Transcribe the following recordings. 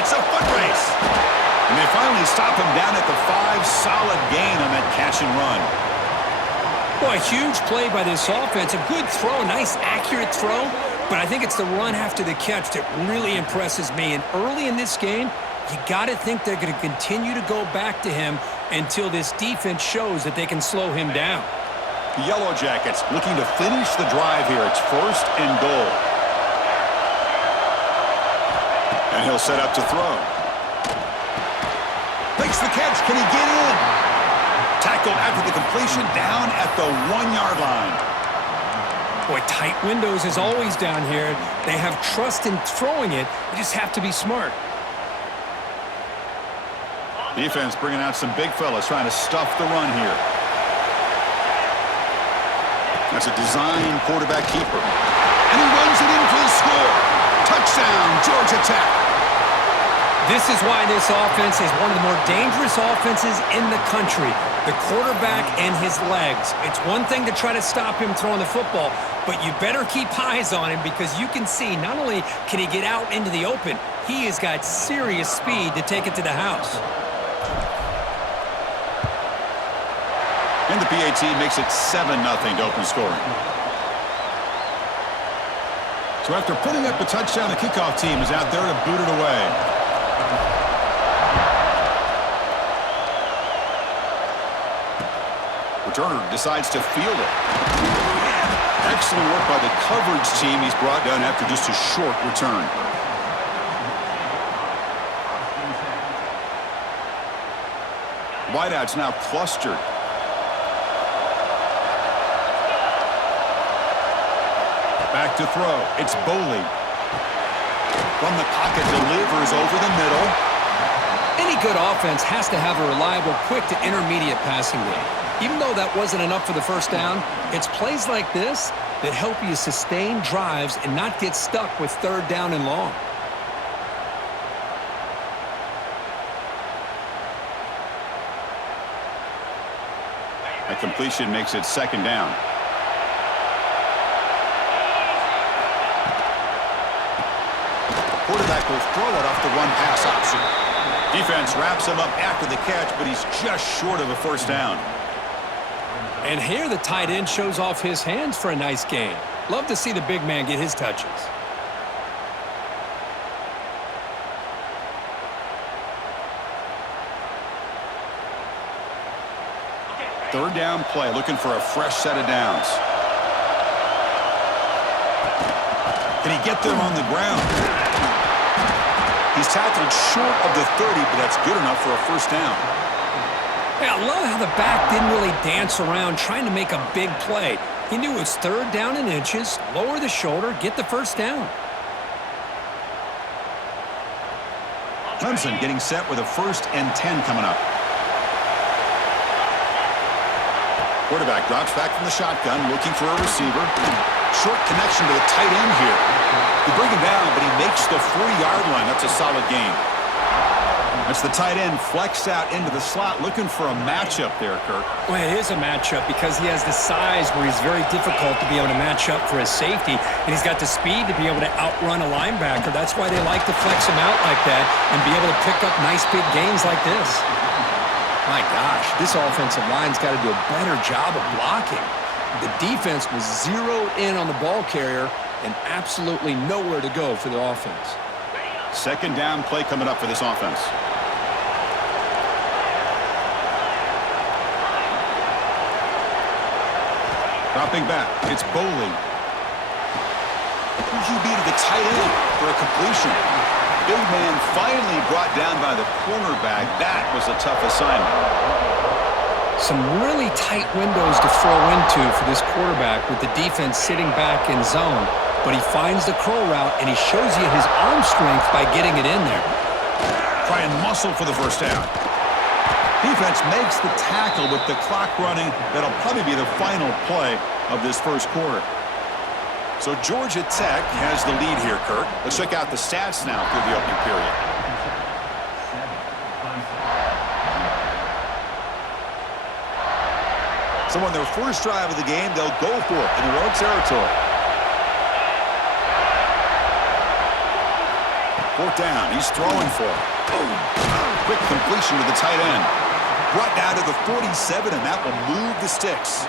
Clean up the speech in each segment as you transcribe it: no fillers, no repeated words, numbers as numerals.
It's a foot race. And they finally stop him down at the 5. Solid gain on that catch and run. Boy, a huge play by this offense. A good throw, nice accurate throw. But I think it's the run after the catch that really impresses me. And early in this game, you got to think they're going to continue to go back to him until this defense shows that they can slow him down. The Yellow Jackets looking to finish the drive here. It's 1st and goal. And he'll set up to throw. Makes the catch. Can he get in? Tackled after the completion down at the 1-yard line. Boy, tight windows is always down here. They have trust in throwing it. You just have to be smart. Defense bringing out some big fellas trying to stuff the run here. That's a design quarterback keeper. And he runs it in for the score. Touchdown, Georgia Tech. This is why this offense is one of the more dangerous offenses in the country. The quarterback and his legs. It's one thing to try to stop him throwing the football, but you better keep eyes on him because you can see not only can he get out into the open, he has got serious speed to take it to the house. And the PAT makes it 7-0 to open scoring. So after putting up a touchdown, the kickoff team is out there to boot it away. Returner decides to field it. Excellent work by the coverage team. He's brought down after just a short return. Wideouts now clustered. Back to throw. It's Boley. From the pocket, delivers over the middle. Any good offense has to have a reliable, quick to intermediate passing game. Even though that wasn't enough for the first down, it's plays like this that help you sustain drives and not get stuck with 3rd down and long. A completion makes it 2nd down. Quarterback will throw it off the run-pass option. Defense wraps him up after the catch, but he's just short of a 1st down. And here the tight end shows off his hands for a nice gain. Love to see the big man get his touches. Third down play, looking for a fresh set of downs. Can he get them on the ground? He's tackled short of the 30, but that's good enough for a 1st down. Yeah, I love how the back didn't really dance around trying to make a big play. He knew it was 3rd down and inches, lower the shoulder, get the 1st down. Clemson getting set with a 1st and 10 coming up. Quarterback drops back from the shotgun, looking for a receiver. Short connection to the tight end here. They bring him down, but he makes the 40-yard line. That's a solid gain. That's the tight end flexed out into the slot, looking for a matchup there, Kirk. Well, it is a matchup because he has the size where he's very difficult to be able to match up for his safety, and he's got the speed to be able to outrun a linebacker. That's why they like to flex him out like that and be able to pick up nice big gains like this. My gosh, this offensive line's got to do a better job of blocking. The defense was zeroed in on the ball carrier and absolutely nowhere to go for the offense. 2nd down play coming up for this offense. Dropping back, it's Boley. QB to the tight end for a completion. Big man finally brought down by the cornerback. That was a tough assignment. Some really tight windows to throw into for this quarterback with the defense sitting back in zone. But he finds the curl route, and he shows you his arm strength by getting it in there. Try and muscle for the 1st down. Defense makes the tackle with the clock running. That'll probably be the final play of this 1st quarter. So Georgia Tech has the lead here, Kirk. Let's check out the stats now through the opening period. So on their first drive of the game, they'll go for it in their own territory. Fourth down. He's throwing for it. Quick completion to the tight end. Brought down to the 47, and that will move the sticks.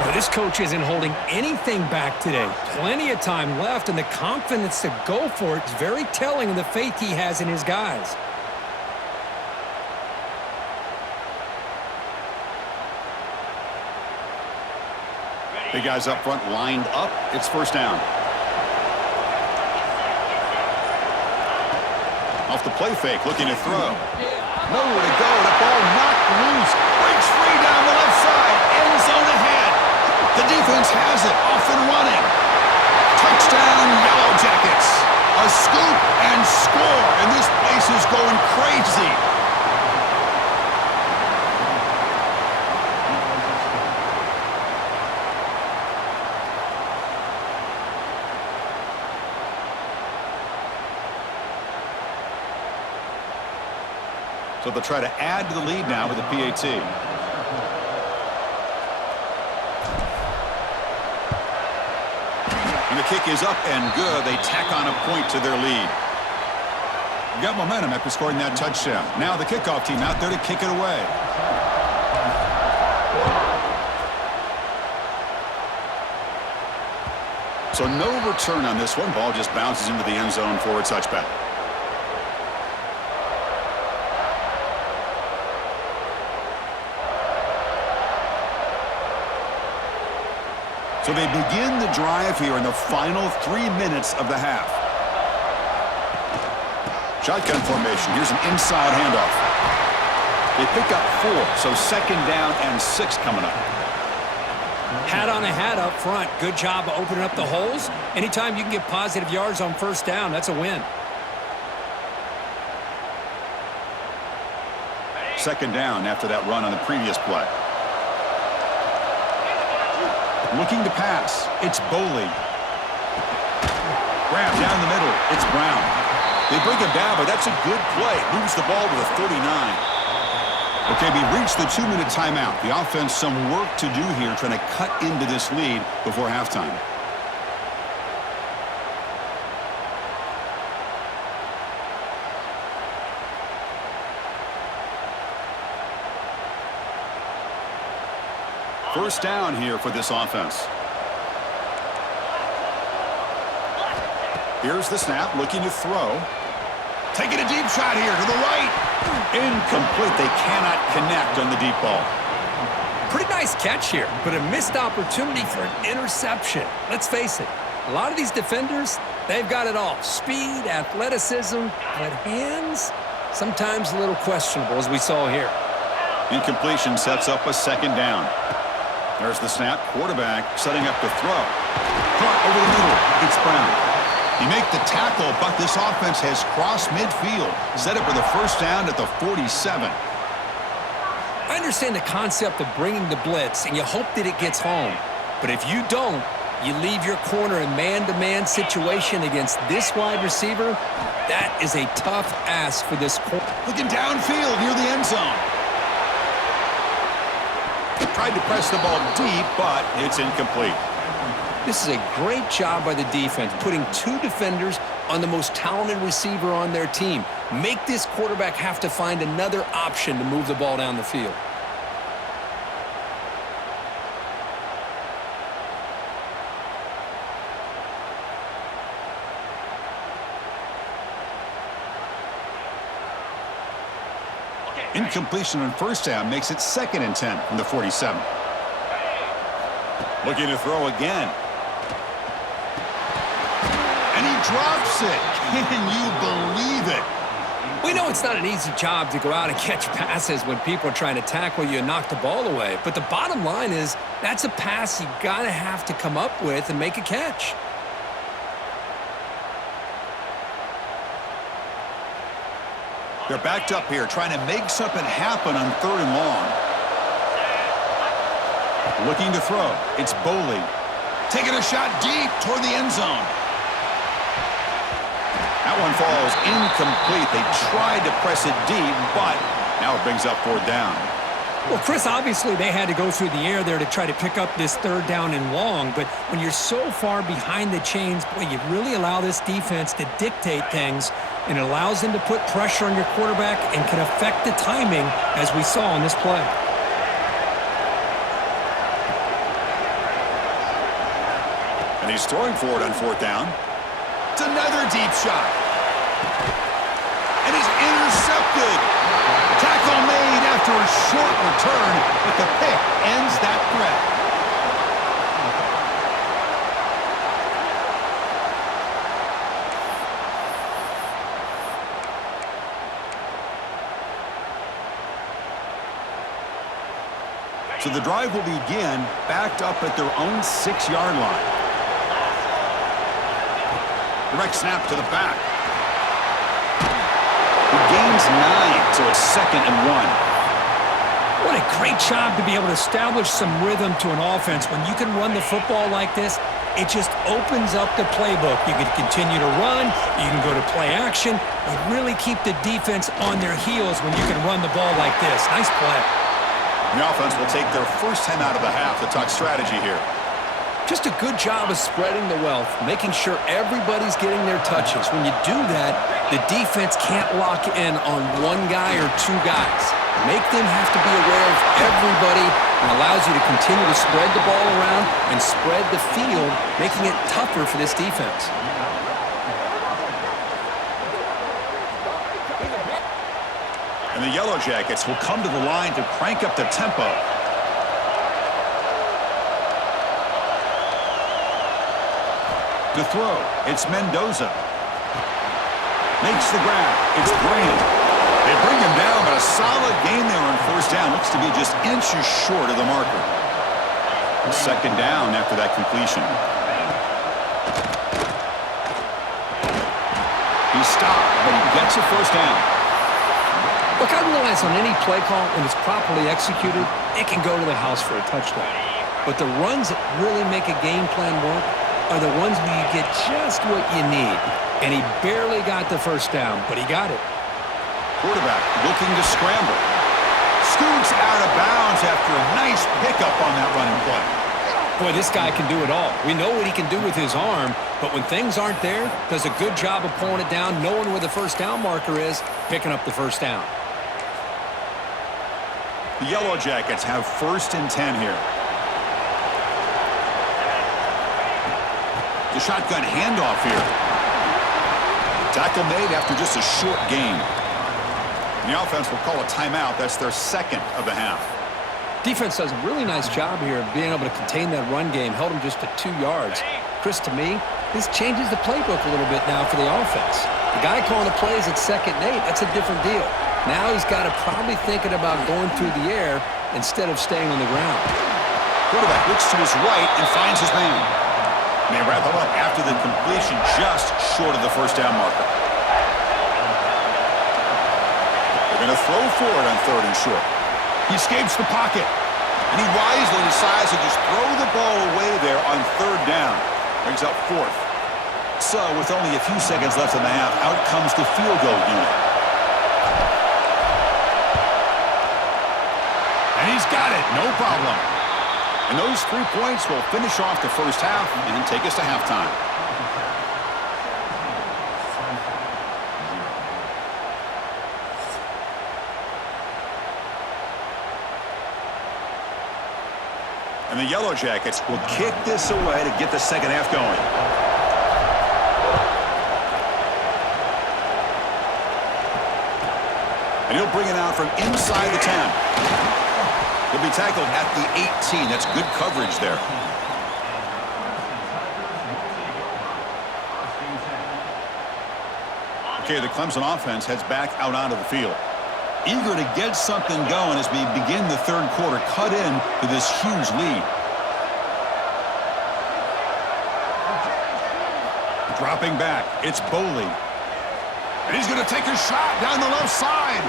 Well, this coach isn't holding anything back today. Plenty of time left, and the confidence to go for it is very telling of the faith he has in his guys. The guys up front lined up. It's first down. Off the play fake, looking to throw. Nowhere to go. The ball knocked loose. Breaks free down the left side. End zone ahead. The defense has it. Off and running. Touchdown, Yellow Jackets. A scoop and score. And this place is going crazy. So they'll try to add to the lead now with a PAT. And the kick is up and good. They tack on a point to their lead. Got momentum after scoring that touchdown. Now the kickoff team out there to kick it away. So no return on this one. Ball just bounces into the end zone for a touchback. So they begin the drive here in the final 3 minutes of the half. Shotgun formation. Here's an inside handoff. They pick up 4, so second down and 6 coming up. Hat on a hat up front. Good job of opening up the holes. Anytime you can get positive yards on first down, that's a win. Second down after that run on the previous play. Looking to pass. It's Boley. Grab down the middle. It's Brown. They bring him down, but that's a good play. Moves the ball to the 39. Okay, we reached the 2-minute timeout. The offense some work to do here trying to cut into this lead before halftime. First down here for this offense. Here's the snap, looking to throw. Taking a deep shot here to the right. Incomplete. They cannot connect on the deep ball. Pretty nice catch here, but a missed opportunity for an interception. Let's face it, a lot of these defenders, they've got it all. Speed, athleticism, but hands, sometimes a little questionable, as we saw here. Incompletion sets up a second down. There's the snap. Quarterback setting up to throw. Caught over the middle. It's Brown. He make the tackle, but this offense has crossed midfield. Set up for the first down at the 47. I understand the concept of bringing the blitz, and you hope that it gets home. But if you don't, you leave your corner in man-to-man situation against this wide receiver. That is a tough ask for this corner. Looking downfield near the end zone. Tried to press the ball deep, but it's incomplete. This is a great job by the defense, putting 2 defenders on the most talented receiver on their team. Make this quarterback have to find another option to move the ball down the field. Incompletion on first down makes it 2nd and 10 from the 47. Looking to throw again. And he drops it. Can you believe it? We know it's not an easy job to go out and catch passes when people are trying to tackle you and knock the ball away. But the bottom line is that's a pass you got to have to come up with and make a catch. They're backed up here trying to make something happen on 3rd and long. Looking to throw. It's Boley. Taking a shot deep toward the end zone. That one falls incomplete. They tried to press it deep, but now it brings up 4th down. Well, Chris, obviously they had to go through the air there to try to pick up this third down and long, but when you're so far behind the chains, boy, you really allow this defense to dictate things, and it allows them to put pressure on your quarterback and can affect the timing, as we saw on this play. And he's throwing for it on fourth down. It's another deep shot. And he's intercepted. Tackle made after a short return, but the pick ends that threat. So the drive will begin backed up at their own 6-yard line. Direct snap to the back. He gains 9, so it's 2nd and 1. What a great job to be able to establish some rhythm to an offense. When you can run the football like this, it just opens up the playbook. You can continue to run. You can go to play action. You really keep the defense on their heels when you can run the ball like this. Nice play. The offense will take their first 10 out of the half to talk strategy here. Just a good job of spreading the wealth, making sure everybody's getting their touches. When you do that, the defense can't lock in on one guy or two guys. Make them have to be aware of everybody, and allows you to continue to spread the ball around and spread the field, making it tougher for this defense. And the Yellow Jackets will come to the line to crank up the tempo. To throw, it's Mendoza. Makes the grab. It's Green. They bring him down, but a solid gain there on first down. Looks to be just inches short of the marker. 2nd down after that completion. He's stopped, but he gets a first down. Look, I realize on any play call, when it's properly executed, it can go to the house for a touchdown. But the runs that really make a game plan work are the ones where you get just what you need. And he barely got the first down, but he got it. Quarterback looking to scramble. Scoots out of bounds after a nice pickup on that running play. Boy, this guy can do it all. We know what he can do with his arm, but when things aren't there, does a good job of pulling it down, knowing where the first down marker is, picking up the first down. The Yellow Jackets have 1st and 10 here. The shotgun handoff here. Tackle made after just a short gain. And the offense will call a timeout. That's their 2nd of the half. Defense does a really nice job here of being able to contain that run game. Held him just to 2 yards. Chris, to me, this changes the playbook a little bit now for the offense. The guy calling the plays at 2nd and 8, that's a different deal. Now he's got to probably thinking about going through the air instead of staying on the ground. Quarterback looks to his right and finds his man. And they wrap him up after the completion just short of the first down marker. They're going to throw for it on 3rd and short. He escapes the pocket, and he wisely decides to just throw the ball away there on 3rd down. Brings up 4th. So, with only a few seconds left in the half, out comes the field goal unit. And he's got it, no problem. And those 3 points will finish off the first half and take us to halftime. And the Yellow Jackets will kick this away to get the second half going. And he'll bring it out from inside the 10. He'll be tackled at the 18. That's good coverage there. Okay, the Clemson offense heads back out onto the field. Eager to get something going as we begin the 3rd quarter, cut in to this huge lead. Dropping back, it's Boley. And he's going to take a shot down the left side.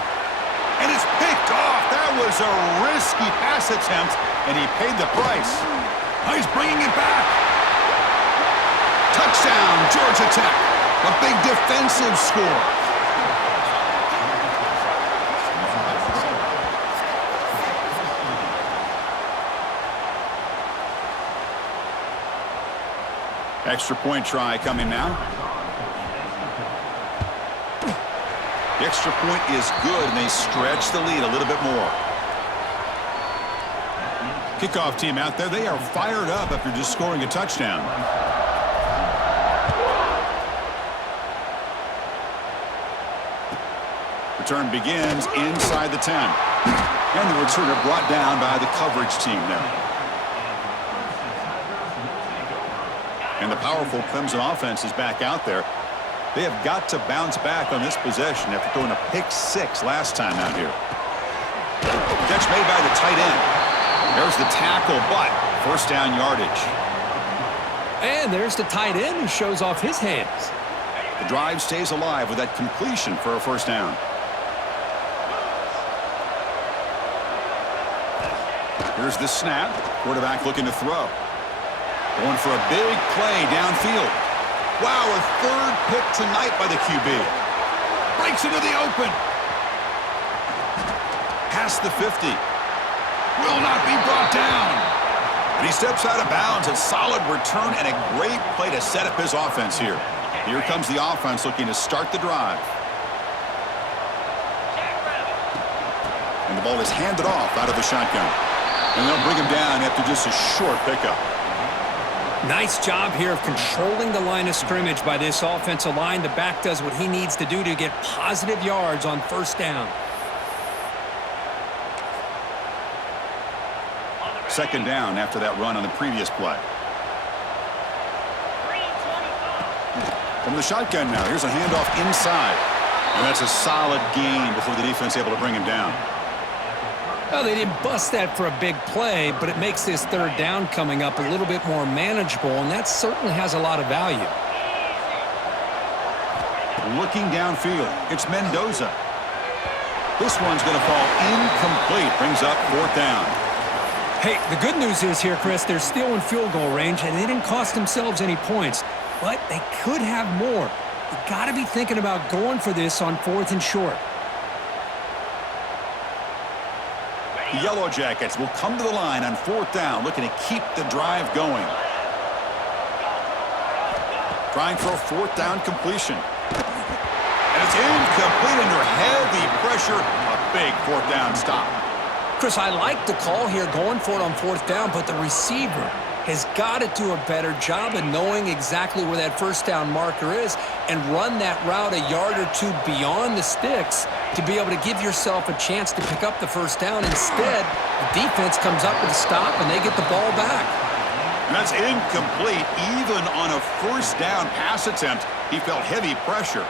And it's picked off. That was a risky pass attempt, and he paid the price. Now he's bringing it back. Touchdown, Georgia Tech. A big defensive score. Extra point try coming now. The extra point is good, and they stretch the lead a little bit more. Kickoff team out there, they are fired up after just scoring a touchdown. Return begins inside the 10. And the returner brought down by the coverage team there. And the powerful Clemson offense is back out there. They have got to bounce back on this possession after throwing a pick 6 last time out here. Catch made by the tight end. There's the tackle, but first down yardage. And there's the tight end who shows off his hands. The drive stays alive with that completion for a first down. Here's the snap. Quarterback looking to throw. Going for a big play downfield. Wow, a third pick tonight by the QB. Breaks into the open. Past the 50. Will not be brought down. But he steps out of bounds. A solid return and a great play to set up his offense here. Here comes the offense looking to start the drive. And the ball is handed off out of the shotgun. And they'll bring him down after just a short pickup. Nice job here of controlling the line of scrimmage by this offensive line. The back does what he needs to do to get positive yards on first down. Second down after that run on the previous play. From the shotgun now, here's a handoff inside. And that's a solid gain before the defense able to bring him down. Well, they didn't bust that for a big play, but it makes this third down coming up a little bit more manageable, and that certainly has a lot of value. Looking downfield, it's Mendoza. This one's going to fall incomplete, brings up fourth down. Hey, the good news is here, Chris, they're still in field goal range, and they didn't cost themselves any points, but they could have more. You got to be thinking about going for this on fourth and short. The Yellow Jackets will come to the line on fourth down, looking to keep the drive going. Trying for a fourth down completion. And it's incomplete under heavy pressure. A big fourth down stop. Chris, I like the call here going for it on fourth down, but the receiver has got to do a better job of knowing exactly where that first down marker is and run that route a yard or two beyond the sticks to be able to give yourself a chance to pick up the first down. Instead, the defense comes up with a stop and they get the ball back. And that's incomplete. Even on a first down pass attempt, he felt heavy pressure.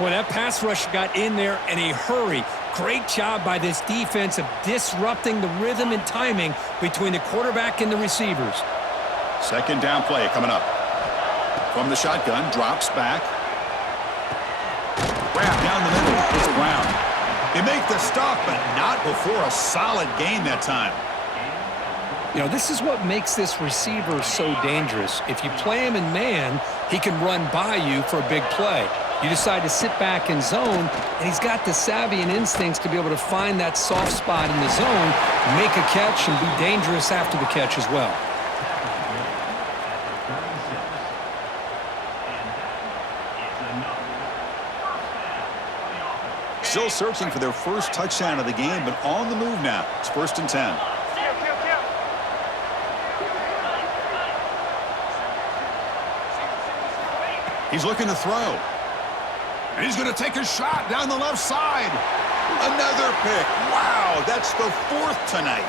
Boy, that pass rush got in there in a hurry. Great job by this defense of disrupting the rhythm and timing between the quarterback and the receivers. Second down play coming up. From the shotgun, drops back. Wrap down the middle. It's Brown. They make the stop, but not before a solid gain that time. You know, this is what makes this receiver so dangerous. If you play him in man, he can run by you for a big play. You decide to sit back in zone, and he's got the savvy and instincts to be able to find that soft spot in the zone, make a catch, and be dangerous after the catch as well. Still searching for their first touchdown of the game, but on the move now. It's 1st and 10. He's looking to throw. And he's going to take a shot down the left side. Another pick. Wow, that's the 4th tonight.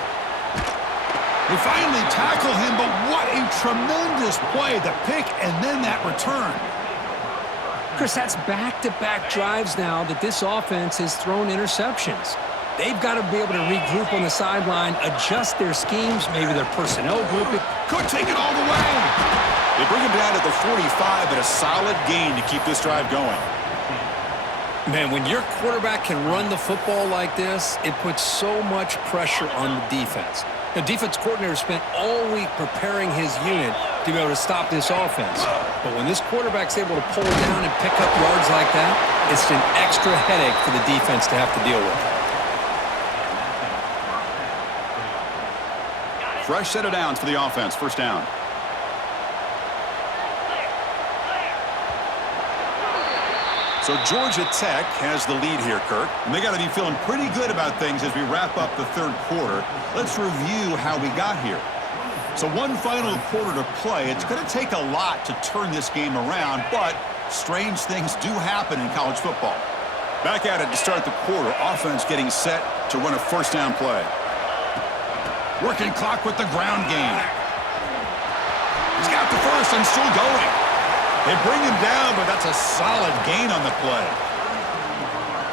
They finally tackle him, but what a tremendous play. The pick and then that return. Chris, that's back-to-back drives now that this offense has thrown interceptions. They've got to be able to regroup on the sideline, adjust their schemes, maybe their personnel grouping. Could take it all the way. They bring him down to the 45, but a solid gain to keep this drive going. Man, when your quarterback can run the football like this, it puts so much pressure on the defense. The defense coordinator spent all week preparing his unit to be able to stop this offense. But when this quarterback's able to pull down and pick up yards like that, it's an extra headache for the defense to have to deal with. Fresh set of downs for the offense. First down. So Georgia Tech has the lead here, Kirk. And they got to be feeling pretty good about things as we wrap up the third quarter. Let's review how we got here. So one final quarter to play. It's going to take a lot to turn this game around, but strange things do happen in college football. Back at it to start the quarter. Offense getting set to run a first down play. Working clock with the ground game. He's got the first and still going. They bring him down, but that's a solid gain on the play.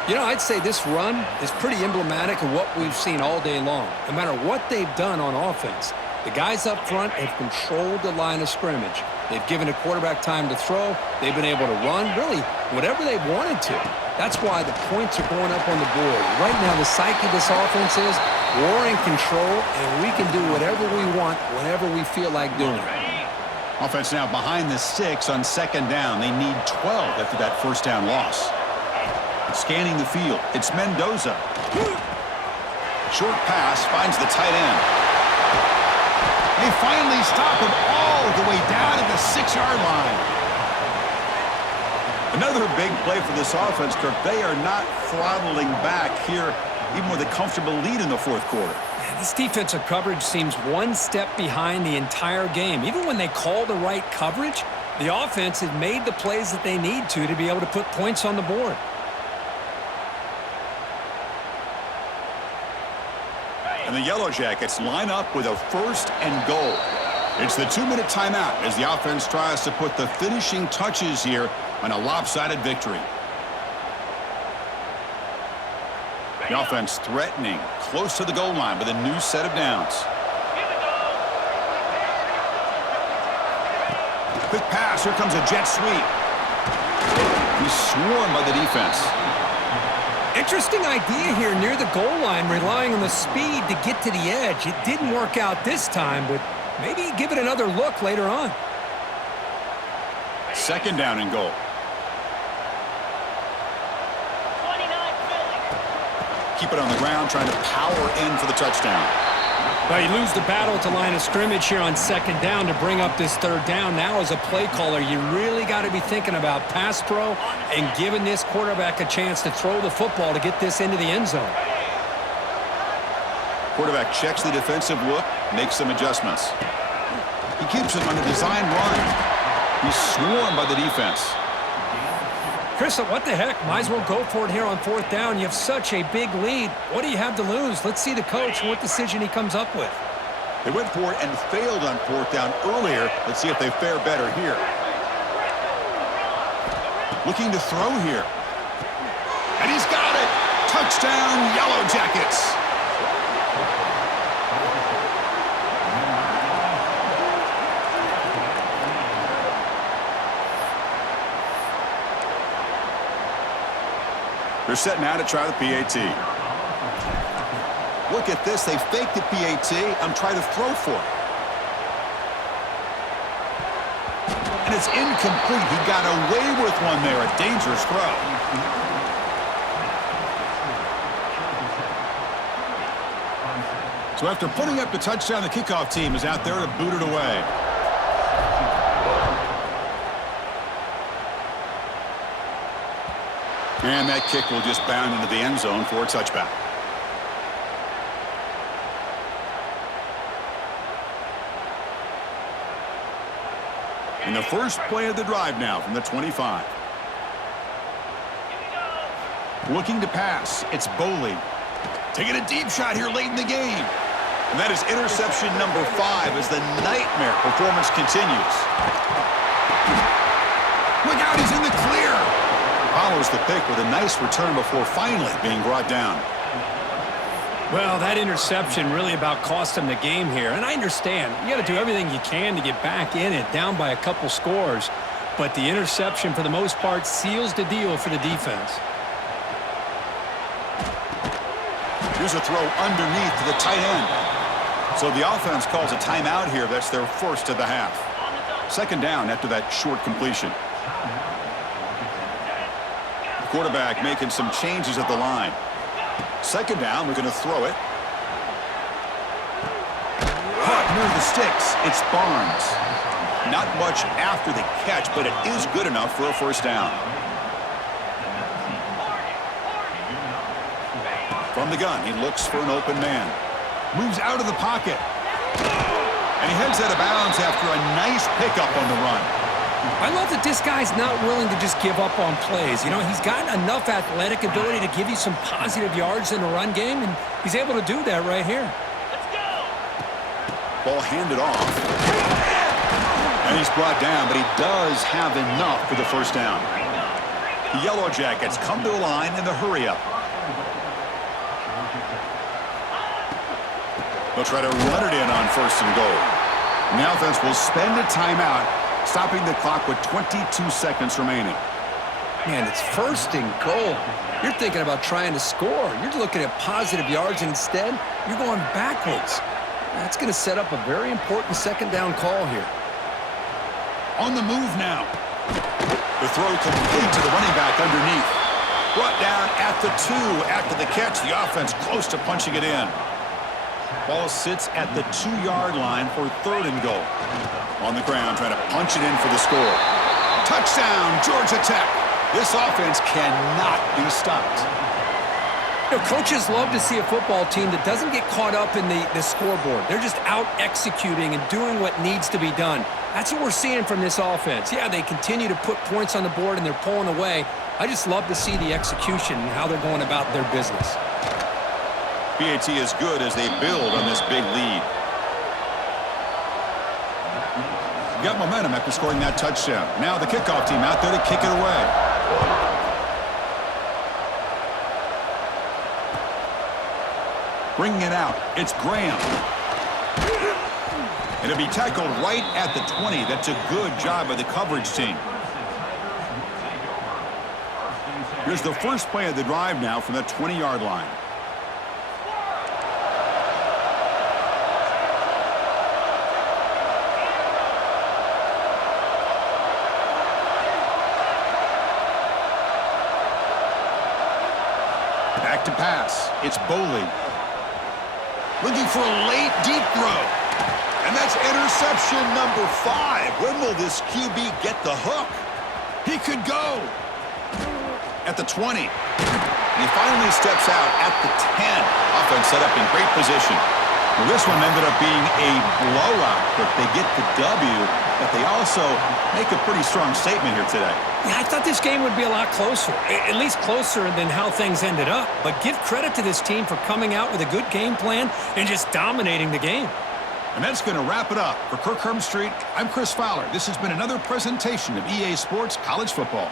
You know, I'd say this run is pretty emblematic of what we've seen all day long. No matter what they've done on offense, the guys up front have controlled the line of scrimmage. They've given a quarterback time to throw. They've been able to run, really, whatever they've wanted to. That's why the points are going up on the board. Right now, the psyche of this offense is we're in control, and we can do whatever we want whenever we feel like doing it. Offense now behind the 6 on second down. They need 12 after that first down loss. Scanning the field. It's Mendoza. Short pass finds the tight end. They finally stop him all the way down at the 6-yard line. Another big play for this offense, Kirk. They are not throttling back here, even with a comfortable lead in the fourth quarter. This defensive coverage seems one step behind the entire game. Even when they call the right coverage, the offense has made the plays that they need to be able to put points on the board. And the Yellow Jackets line up with a first and goal. It's the 2-minute timeout as the offense tries to put the finishing touches here on a lopsided victory. The offense threatening, close to the goal line with a new set of downs. Quick pass, here comes a jet sweep. He's swarmed by the defense. Interesting idea here near the goal line, relying on the speed to get to the edge. It didn't work out this time, but maybe give it another look later on. Second down and goal. Keep it on the ground, trying to power in for the touchdown. Well, you lose the battle at the line of scrimmage here on second down to bring up this third down. Now, as a play caller, you really got to be thinking about pass pro and giving this quarterback a chance to throw the football to get this into the end zone. Quarterback checks the defensive look, makes some adjustments. He keeps it on a design run. He's swarmed by the defense. Chris, what the heck? Might as well go for it here on fourth down. You have such a big lead. What do you have to lose? Let's see the coach and what decision he comes up with. They went for it and failed on fourth down earlier. Let's see if they fare better here. Looking to throw here. And he's got it! Touchdown, Yellow Jackets! They're setting out to try the PAT. Look at this. They fake the PAT and try to throw for it. And it's incomplete. He got away with one there. A dangerous throw. So after putting up the touchdown, the kickoff team is out there to boot it away. And that kick will just bound into the end zone for a touchback. And the first play of the drive now from the 25. Looking to pass. It's Boley. Taking a deep shot here late in the game. And that is interception number 5 as the nightmare performance continues. Look out, he's in the clear. Follows the pick with a nice return before finally being brought down. Well, that interception really about cost him the game here. And I understand. You got to do everything you can to get back in it, down by a couple scores. But the interception, for the most part, seals the deal for the defense. Here's a throw underneath to the tight end. So the offense calls a timeout here. That's their first of the half. Second down after that short completion. Quarterback making some changes at the line. Second down, we're going to throw it. Caught near the sticks. It's Barnes. Not much after the catch, but it is good enough for a first down. From the gun, he looks for an open man. Moves out of the pocket. And he heads out of bounds after a nice pickup on the run. I love that this guy's not willing to just give up on plays. You know, he's got enough athletic ability to give you some positive yards in the run game, and he's able to do that right here. Ball handed off. And he's brought down, but he does have enough for the first down. The Yellow Jackets come to the line in the hurry-up. They'll try to run it in on first and goal. And the offense will spend a timeout, stopping the clock with 22 seconds remaining. Man, it's first and goal. You're thinking about trying to score. You're looking at positive yards, and instead, you're going backwards. That's going to set up a very important second down call here. On the move now. The throw complete to the running back underneath. Brought down at the 2 after the catch. The offense close to punching it in. Ball sits at the 2-yard line for third and goal. On the ground, trying to punch it in for the score. Touchdown, Georgia Tech. This offense cannot be stopped. You know, coaches love to see a football team that doesn't get caught up in the scoreboard. They're just out executing and doing what needs to be done. That's what we're seeing from this offense. Yeah, they continue to put points on the board and they're pulling away. I just love to see the execution and how they're going about their business. PAT is good as they build on this big lead. Got momentum after scoring that touchdown. Now the kickoff team out there to kick it away. Bringing it out, it's Graham. It'll be tackled right at the 20. That's a good job by the coverage team. Here's the first play of the drive now from the 20-yard line. Back to pass. It's Boley. Looking for a late, deep throw. And that's interception number 5. When will this QB get the hook? He could go. At the 20. He finally steps out at the 10. Offense set up in great position. Well, this one ended up being a blowout, but they get the W, but they also make a pretty strong statement here today. Yeah, I thought this game would be a lot closer, at least closer than how things ended up. But give credit to this team for coming out with a good game plan and just dominating the game. And that's going to wrap it up. For Kirk Street, I'm Chris Fowler. This has been another presentation of EA Sports College Football.